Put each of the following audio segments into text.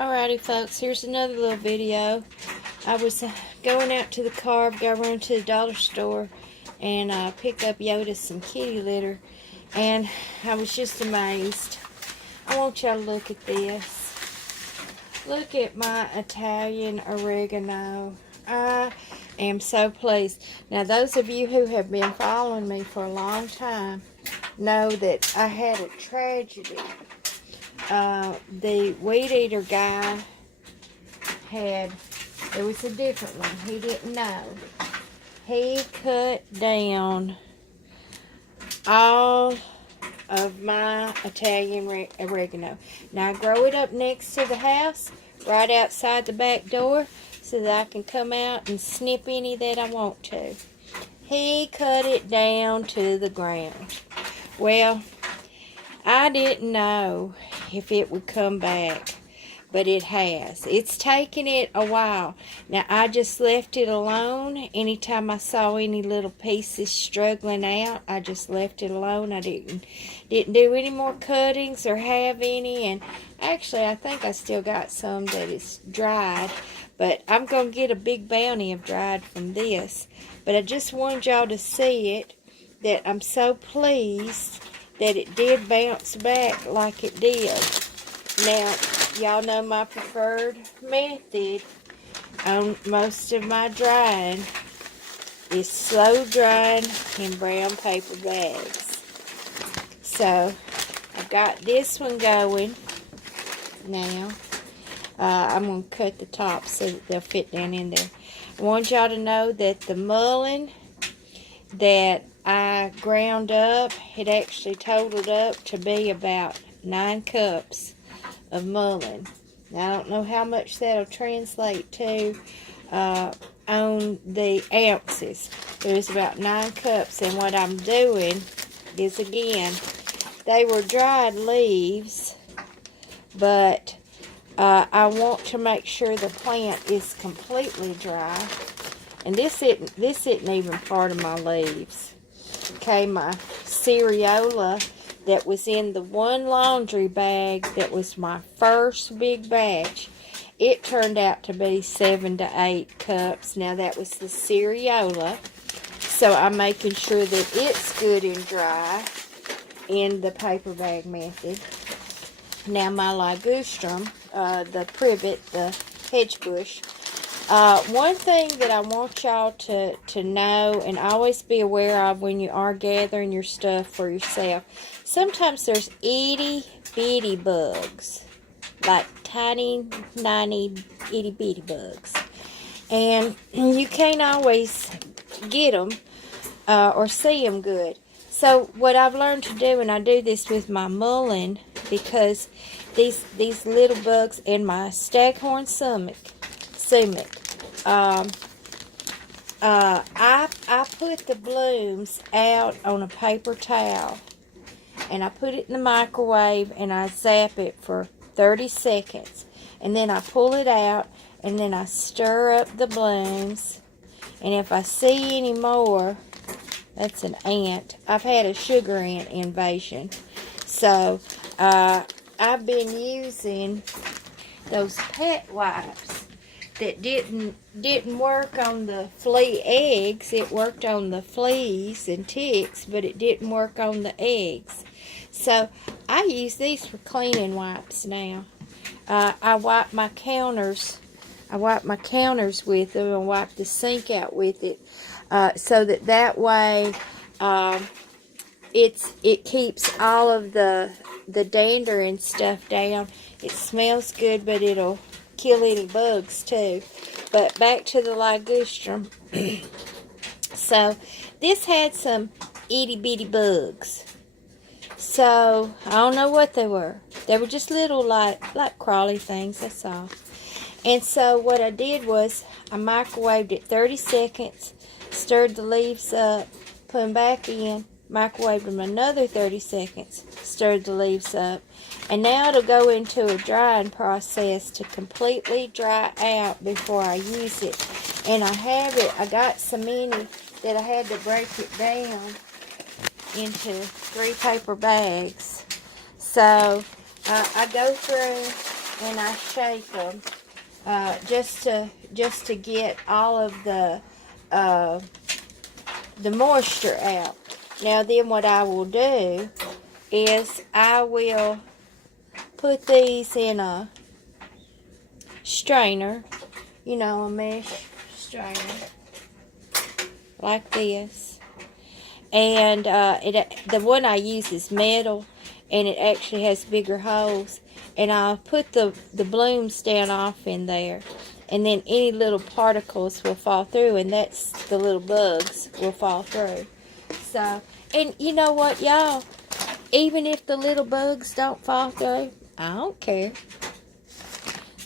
Alrighty folks, here's another little video. I was going out to the car, got run to the dollar store and picked up Yoda some kitty litter, and I was just amazed. I want y'all to look at this. Look at my Italian oregano. I am so pleased. Now those of you who have been following me for a long time know that I had a tragedy. The weed eater guy there was a different one. He didn't know. He cut down all of my Italian oregano. Now I grow it up next to the house, right outside the back door, so that I can come out and snip any that I want to. He cut it down to the ground. Well, I didn't know if it would come back, but it has. It's taken it a while. Now, I just left it alone. Anytime I saw any little pieces struggling out, I just left it alone. I didn't do any more cuttings or have any, and actually, I think I still got some that is dried, but I'm going to get a big bounty of dried from this. But I just wanted y'all to see it, that I'm so pleased that it did bounce back like it did. Now, y'all know my preferred method on most of my drying is slow drying in brown paper bags. So, I've got this one going now. I'm going to cut the top so that they'll fit down in there. I want y'all to know that the mullein that I ground up, it actually totaled up to be about 9 cups of mullein. Now, I don't know how much that'll translate to on the ounces. It was about 9 cups, and what I'm doing is, again, they were dried leaves, but I want to make sure the plant is completely dry. And this isn't even part of my leaves. Okay, my cereola that was in the one laundry bag that was my first big batch, it turned out to be 7 to 8 cups. Now that was the cereola, so I'm making sure that it's good and dry in the paper bag method. Now my ligustrum, the privet, the hedge bush. One thing that I want y'all to know and always be aware of when you are gathering your stuff for yourself, sometimes there's itty bitty bugs, like tiny itty bitty bugs, and you can't always get them or see them good. So what I've learned to do, and I do this with my mullein, because these little bugs and my staghorn sumac, I put the blooms out on a paper towel, and I put it in the microwave, and I zap it for 30 seconds, and then I pull it out, and then I stir up the blooms, and if I see any more, that's an ant. I've had a sugar ant invasion, so I've been using those pet wipes that didn't work on the flea eggs. It worked on the fleas and ticks, but it didn't work on the eggs. So I use these for cleaning wipes now. I wipe my counters. With them, and wipe the sink out with it, so that way it keeps all of the dander and stuff down. It smells good, but it'll kill any bugs too. But back to the ligustrum. So this had some itty bitty bugs. So I don't know what they were. They were just little like crawly things, that's all. And so what I did was I microwaved it 30 seconds, stirred the leaves up, put them back in, microwaved them another 30 seconds, stirred the leaves up, and now it'll go into a drying process to completely dry out before I use it. And I got so many that I had to break it down into 3 paper bags. So I go through and I shake them just to get all of the moisture out. Now then what I will do is I will put these in a strainer, you know, a mesh strainer, like this. And the one I use is metal, and it actually has bigger holes. And I'll put the blooms down off in there, and then any little particles will fall through, and that's the little bugs will fall through. So, and you know what, y'all? Even if the little bugs don't fall through, I don't care.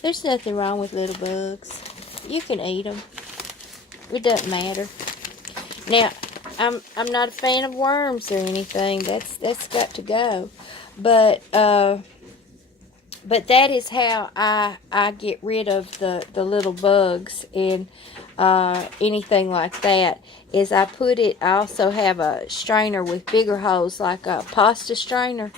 There's nothing wrong with little bugs. You can eat them. It doesn't matter. Now, I'm not a fan of worms or anything. That's got to go. But that is how I get rid of the little bugs and anything like that. Is I also have a strainer with bigger holes, like a pasta strainer,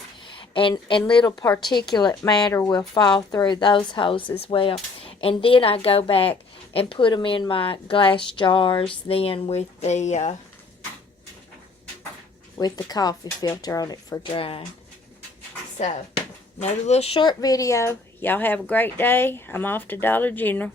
and little particulate matter will fall through those holes as well. And then I go back and put them in my glass jars then with the coffee filter on it for drying. So, another little short video. Y'all have a great day. I'm off to Dollar General.